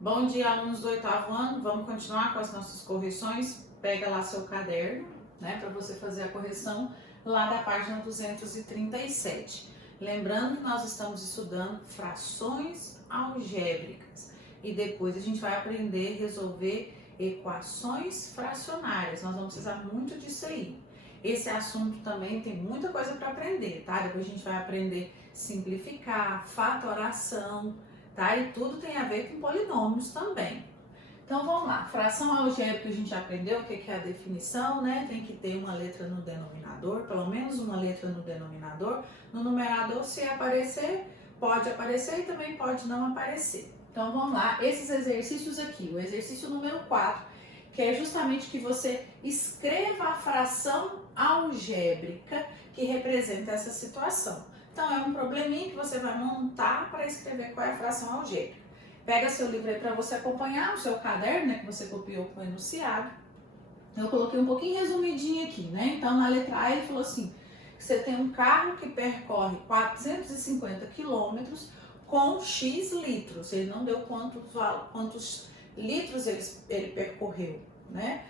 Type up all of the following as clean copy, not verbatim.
Bom dia, alunos do 8º ano. Vamos continuar com as nossas correções. Pega lá seu caderno, né, para você fazer a correção lá da página 237. Lembrando que nós estamos estudando frações algébricas e depois a gente vai aprender a resolver equações fracionárias. Nós vamos precisar muito disso aí. Esse assunto também tem muita coisa para aprender, tá? Depois a gente vai aprender simplificar, fatoração, tá? E tudo tem a ver com polinômios também. Então vamos lá, fração algébrica a gente já aprendeu o que é a definição, né? Tem que ter uma letra no denominador, pelo menos uma letra no denominador. No numerador, se aparecer, pode aparecer e também pode não aparecer. Então vamos lá, esses exercícios aqui, o exercício número 4, que é justamente que você escreva a fração algébrica que representa essa situação. Então é um probleminha que você vai montar para escrever qual é a fração algébrica. Pega seu livro aí para você acompanhar o seu caderno, né, que você copiou com o enunciado. Eu coloquei um pouquinho resumidinho aqui, né? Então na letra A ele falou assim, que você tem um carro que percorre 450 quilômetros com X litros. Ele não deu quantos litros ele percorreu, né?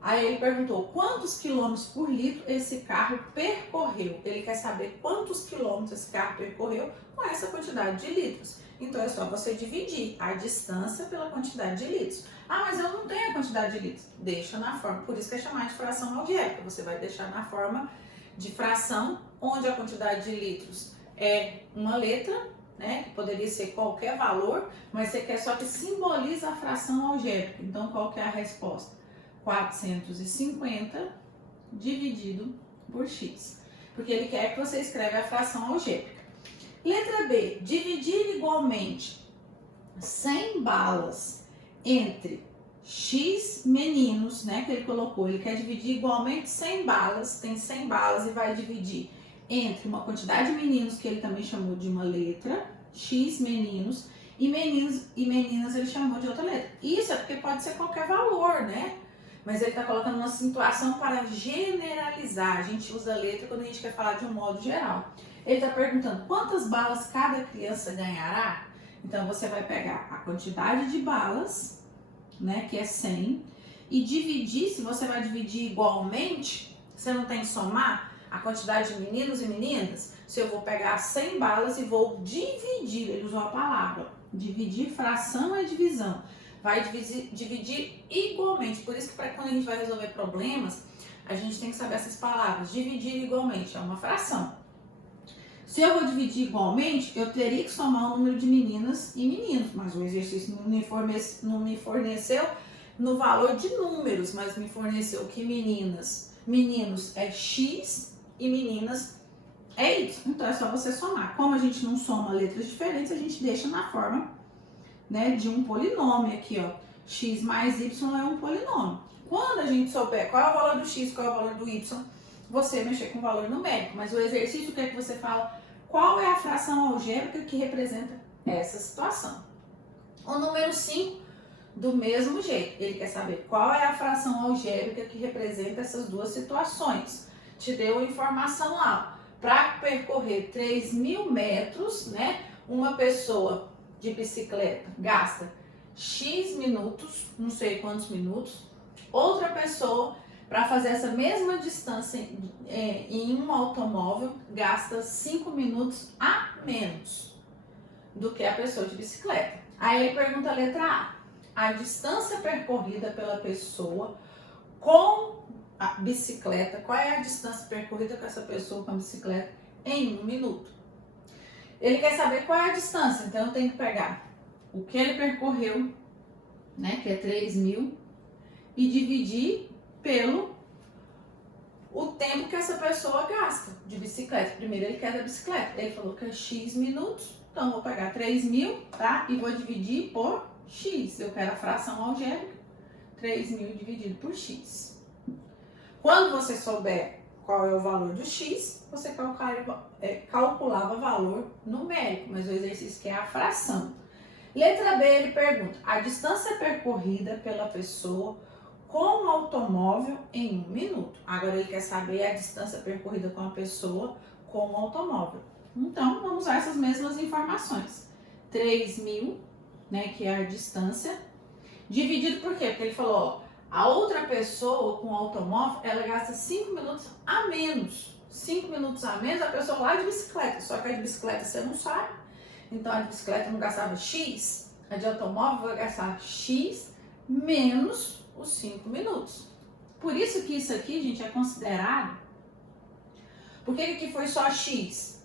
Aí ele perguntou quantos quilômetros por litro esse carro percorreu. Ele quer saber quantos quilômetros esse carro percorreu com essa quantidade de litros. Então é só você dividir a distância pela quantidade de litros. Ah, mas eu não tenho a quantidade de litros. Deixa na forma, por isso que é chamado de fração algébrica. Você vai deixar na forma de fração, onde a quantidade de litros é uma letra, né? Que poderia ser qualquer valor, mas você quer só que simboliza a fração algébrica. Então qual que é a resposta? 450 dividido por x, porque ele quer que você escreva a fração algébrica. Letra B, dividir igualmente 100 balas entre x meninos, né, que ele colocou, ele quer dividir igualmente 100 balas, tem 100 balas e vai dividir entre uma quantidade de meninos, que ele também chamou de uma letra, x meninos, e meninos e meninas ele chamou de outra letra. Isso é porque pode ser qualquer valor, né? Mas ele está colocando uma situação para generalizar. A gente usa a letra quando a gente quer falar de um modo geral. Ele está perguntando quantas balas cada criança ganhará? Então você vai pegar a quantidade de balas, né, que é 100, e dividir, se você vai dividir igualmente, você não tem que somar a quantidade de meninos e meninas? Se eu vou pegar 100 balas e vou dividir, ele usou a palavra, dividir, fração é divisão. Vai dividir igualmente. Por isso que quando a gente vai resolver problemas, a gente tem que saber essas palavras. Dividir igualmente é uma fração. Se eu vou dividir igualmente, eu teria que somar o número de meninas e meninos, mas o exercício não me forneceu no valor de números, mas me forneceu que meninos é X e meninas é Y. Então é só você somar. Como a gente não soma letras diferentes, a gente deixa na forma, né, de um polinômio aqui, ó. X mais Y é um polinômio. Quando a gente souber qual é o valor do X, qual é o valor do Y, você mexer com o valor numérico. Mas o exercício quer que você fala qual é a fração algébrica que representa essa situação. O número 5, do mesmo jeito, ele quer saber qual é a fração algébrica que representa essas duas situações. Te deu a informação lá. Para percorrer 3.000 metros, né, uma pessoa de bicicleta gasta X minutos, não sei quantos minutos. Outra pessoa, para fazer essa mesma distância em um automóvel, gasta 5 minutos a menos do que a pessoa de bicicleta. Aí ele pergunta a letra A distância percorrida pela pessoa com a bicicleta, qual é a distância percorrida com essa pessoa com a bicicleta em 1 minuto? Ele quer saber qual é a distância, então eu tenho que pegar o que ele percorreu, né, que é 3.000, e dividir pelo o tempo que essa pessoa gasta de bicicleta. Primeiro ele quer da bicicleta, ele falou que é X minutos, então eu vou pegar 3.000, tá, e vou dividir por X. Eu quero a fração algébrica, 3.000 dividido por X. Quando você souber qual é o valor do X, você calculava valor numérico, mas o exercício quer a fração. Letra B, ele pergunta, a distância percorrida pela pessoa com o automóvel em 1 minuto. Agora ele quer saber a distância percorrida com a pessoa com o automóvel. Então, vamos usar essas mesmas informações. 3.000 né, que é a distância, dividido por quê? Porque ele falou, ó, a outra pessoa com automóvel, ela gasta 5 minutos a menos. 5 minutos a menos a pessoa lá de bicicleta, só que a de bicicleta você não sabe, então a de bicicleta não gastava X, a de automóvel vai gastar X menos os 5 minutos. Por isso que isso aqui, gente, é considerado. Por que que foi só X?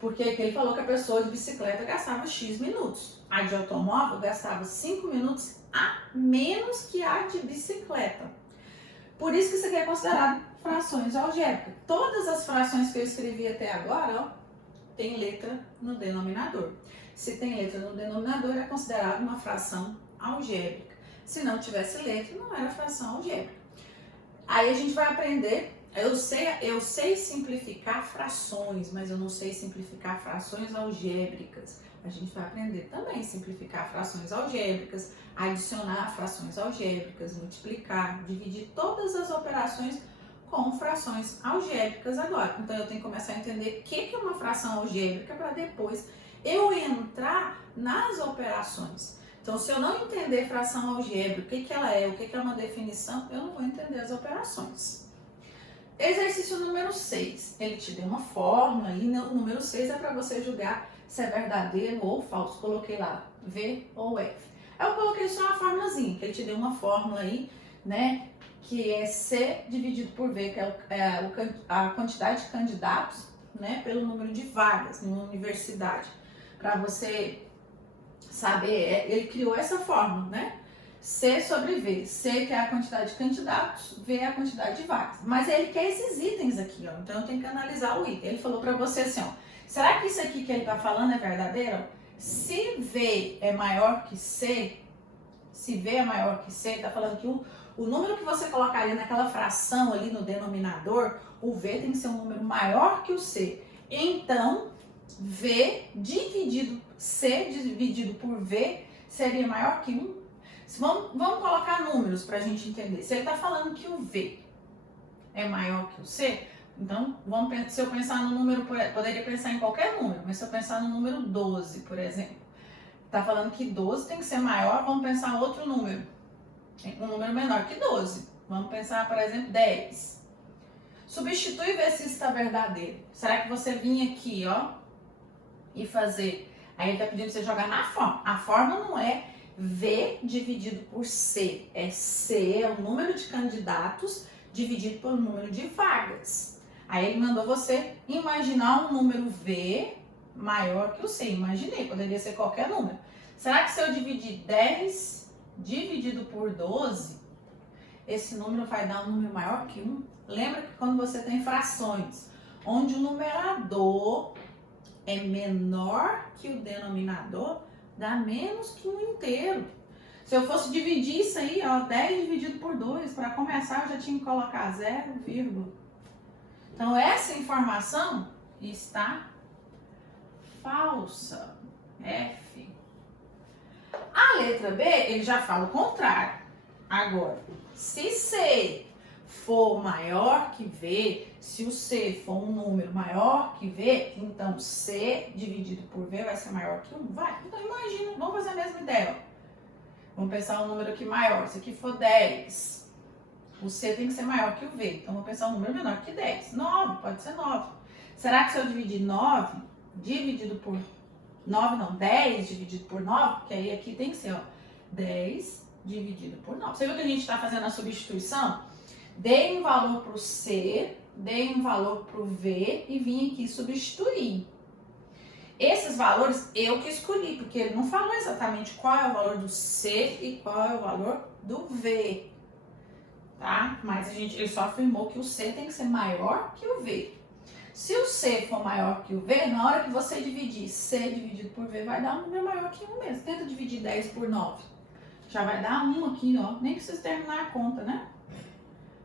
Porque aqui ele falou que a pessoa de bicicleta gastava X minutos. A de automóvel gastava 5 minutos a menos que a de bicicleta. Por isso que isso aqui é considerado frações algébricas. Todas as frações que eu escrevi até agora, ó, tem letra no denominador. Se tem letra no denominador, é considerado uma fração algébrica. Se não tivesse letra, não era fração algébrica. Aí a gente vai aprender. Eu sei simplificar frações, mas eu não sei simplificar frações algébricas. A gente vai aprender também a simplificar frações algébricas, adicionar frações algébricas, multiplicar, dividir todas as operações com frações algébricas agora. Então eu tenho que começar a entender o que é uma fração algébrica para depois eu entrar nas operações. Então, se eu não entender fração algébrica, o que ela é, o que é uma definição, eu não vou entender as operações. Exercício número 6, ele te deu uma fórmula e o número 6 é para você julgar se é verdadeiro ou falso. Coloquei lá V ou F. Eu coloquei só uma formulazinha, que ele te deu uma fórmula aí, né, que é C dividido por V, que é a quantidade de candidatos, né, pelo número de vagas numa universidade. Para você saber, ele criou essa fórmula, né? C sobre V. C que é a quantidade de candidatos, V é a quantidade de vagas. Mas ele quer esses itens aqui, ó. Então eu tenho que analisar o item. Ele falou para você assim, ó. Será que isso aqui que ele tá falando é verdadeiro? Se V é maior que C, se V é maior que C, tá falando que o número que você colocaria naquela fração ali no denominador, o V tem que ser um número maior que o C. Então, V dividido, C dividido por V seria maior que 1. Vamos colocar números para a gente entender. Se ele está falando que o V é maior que o C, então se eu pensar no número, poderia pensar em qualquer número, mas se eu pensar no número 12, por exemplo, está falando que 12 tem que ser maior, vamos pensar outro número, um número menor que 12. Vamos pensar, por exemplo, 10. Substitui e vê se isso está verdadeiro. Será que você vinha aqui, ó, e fazer... Aí ele está pedindo para você jogar na fórmula. A fórmula não é V dividido por C. É C, é o número de candidatos dividido pelo número de vagas. Aí ele mandou você imaginar um número V maior que o C. Imaginei, poderia ser qualquer número. Será que se eu dividir 10 dividido por 12, esse número vai dar um número maior que 1? Lembra que quando você tem frações, onde o numerador é menor que o denominador, dá menos que 1 inteiro. Se eu fosse dividir isso aí, ó, 10 dividido por 2, para começar eu já tinha que colocar 0, vírgula. Então essa informação está falsa. F. A letra B, ele já fala o contrário. Agora, se C for maior que V, se o C for um número maior que V, então C dividido por V vai ser maior que 1? Vai. Então imagina, vamos fazer a mesma ideia. Ó. Vamos pensar um número aqui maior. Se aqui for 10, o C tem que ser maior que o V. Então vou pensar um número menor que 10. 9, pode ser 9. Será que se eu dividir 9 dividido por 9, não, 10 dividido por 9, porque aí aqui tem que ser, ó, 10 dividido por 9. Você viu que a gente está fazendo a substituição? Dei um valor para o C, dei um valor para o V e vim aqui substituir. Esses valores eu que escolhi, porque ele não falou exatamente qual é o valor do C e qual é o valor do V, tá? Mas ele só afirmou que o C tem que ser maior que o V. Se o C for maior que o V, na hora que você dividir C dividido por V, vai dar um número maior que 1 mesmo. Tenta dividir 10 por 9. Já vai dar 1 aqui, ó. Nem precisa terminar a conta, né?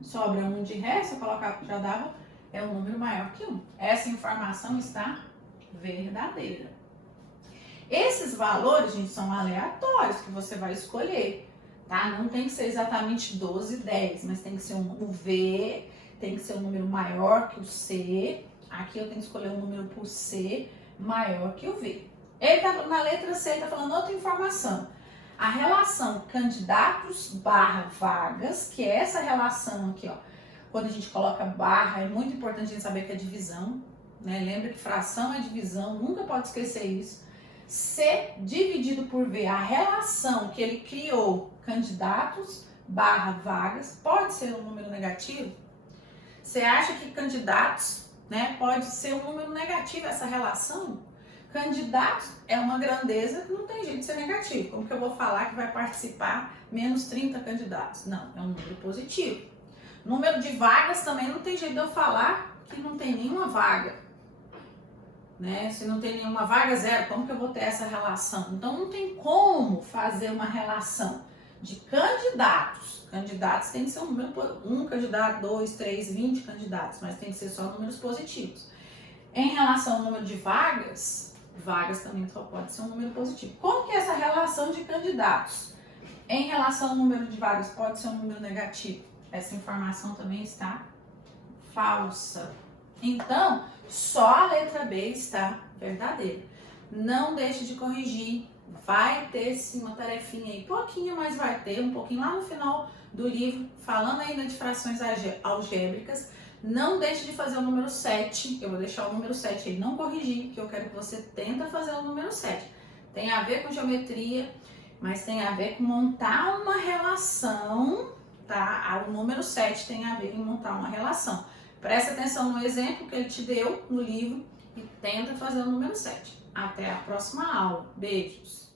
Sobra 1 de resto, eu colocar já dava, é um número maior que 1. Essa informação está verdadeira. Esses valores, gente, são aleatórios que você vai escolher, tá? Não tem que ser exatamente 12 e 10, mas tem que ser o V, tem que ser um número maior que o C. Aqui eu tenho que escolher um número por C maior que o V. Ele tá na letra C, ele tá falando outra informação. A relação candidatos barra vagas, que é essa relação aqui, ó. Quando a gente coloca barra, é muito importante a gente saber que é divisão, né? Lembra que fração é divisão, nunca pode esquecer isso. C dividido por V, a relação que ele criou, candidatos barra vagas, pode ser um número negativo? Você acha que candidatos, né, pode ser um número negativo essa relação? Candidatos é uma grandeza que não tem jeito de ser negativo. Como que eu vou falar que vai participar menos 30 candidatos? Não, é um número positivo. Número de vagas também não tem jeito de eu falar que não tem nenhuma vaga. Né? Se não tem nenhuma vaga, zero. Como que eu vou ter essa relação? Então não tem como fazer uma relação de candidatos. Candidatos tem que ser um número, um candidato, 2, 3, 20 candidatos, mas tem que ser só números positivos. Em relação ao número de vagas, vagas também só pode ser um número positivo. Como que é essa relação de candidatos? Em relação ao número de vagas, pode ser um número negativo. Essa informação também está falsa. Então, só a letra B está verdadeira. Não deixe de corrigir. Vai ter sim uma tarefinha aí, pouquinho, mas vai ter, um pouquinho lá no final do livro, falando ainda de frações algébricas. Não deixe de fazer o número 7. Eu vou deixar o número 7 aí, não corrigir, que eu quero que você tenta fazer o número 7. Tem a ver com geometria, mas tem a ver com montar uma relação, tá? O número 7 tem a ver com montar uma relação. Presta atenção no exemplo que ele te deu no livro e tenta fazer o número 7. Até a próxima aula. Beijos!